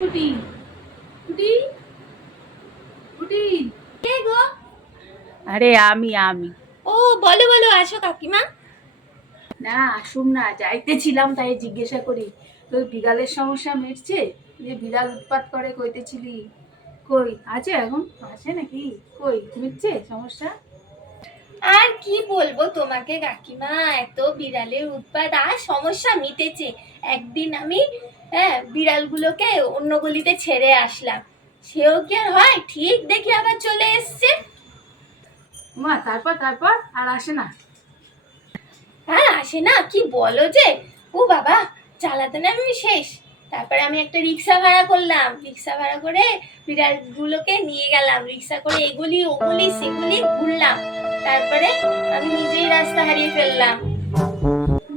কুটি কুটি কুটি কে গো? আরে আমি ও বলো বলো, আসো কাকিমা। না আসুন না, যাইতেছিলাম তাই জিজ্ঞাসা করি তোর বিড়ালের সমস্যা মিটছে? যে বিড়াল উৎপাত করে কইতেছিলি, কই আছে? এখন আছে নাকি? কই মিটছে সমস্যা? আর কি বলবো তোমাকে কাকিমা, এত বিড়ালের উৎপাত। আর সমস্যা মিটেছে। একদিন আমি বিড়ালগুলোকে অন্য গলিতে ছেড়ে আসলাম, সেও কি আর হয়, ঠিক দেখি আবার চলে এসছে। মা তারপর তারপর আর আসে না? হ্যাঁ আসে না, কি বলো যে। ও বাবা, চালাতে না আমি শেষ। তারপরে আমি একটা রিক্সা ভাড়া করলাম, রিক্সা ভাড়া করে বিড়ালগুলোকে নিয়ে গেলাম, রিক্সা করে এগুলি ওগুলি সেগুলি ঘুরলাম। তারপরে আমি নিজেই রাস্তা হারিয়ে ফেললাম।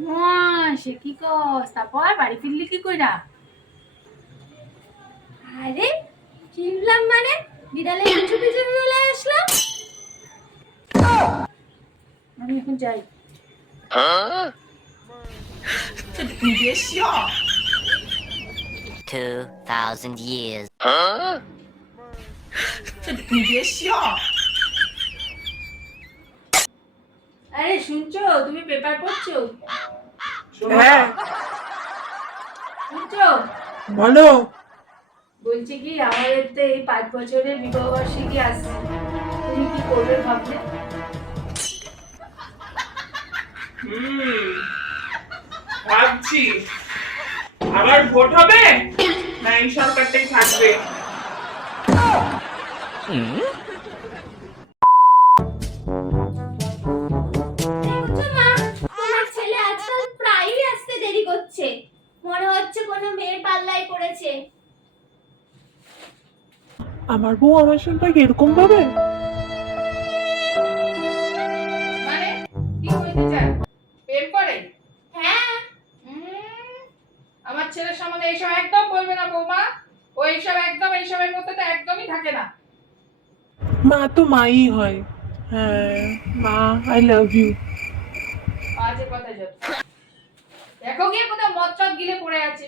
মা সে কি কস? তারপর বাড়ি ফিরলি কি কইরা? আরে ফিরলাম মানে বিড়ালের পিছু পিছু চলে আসলাম। আমি এখন যাই। 2,000 years. আরে শুনছো? তুমি পেপার পড়ছো? হ্যাঁ, শুনছো? বলো। বলছি কি, আমাদের তো এই 5 বছরের বিবাহ বার্ষিকী আসছে, তুমি কি করবে ভাবলে? ভাবছি আবার ভোট হবে না এই সরকারটাই থাকবে। দেখছো মা, তোমার ছেলে আজকাল প্রায়ই আসতে দেরি করছে। মনে হচ্ছে কোনো মেয়ের পাল্লায় পড়েছে। আমার বউ আমার সঙ্গে এরকম ভাবে? মানে কি বলতে চান? প্রেম করে? হ্যাঁ। আমার ছেলের সম্বন্ধে এইসব একদম বলবে না বৌমা। ও এইসব একদম, এইসবের মধ্যে তো একদমই থাকে না। মা তো মাই হয়। হ্যাঁ মা, আই লাভ ইউ। বাজে কথা যত। দেখো গিয়ে কোথাও মদ টদ গিলে পড়ে আছে।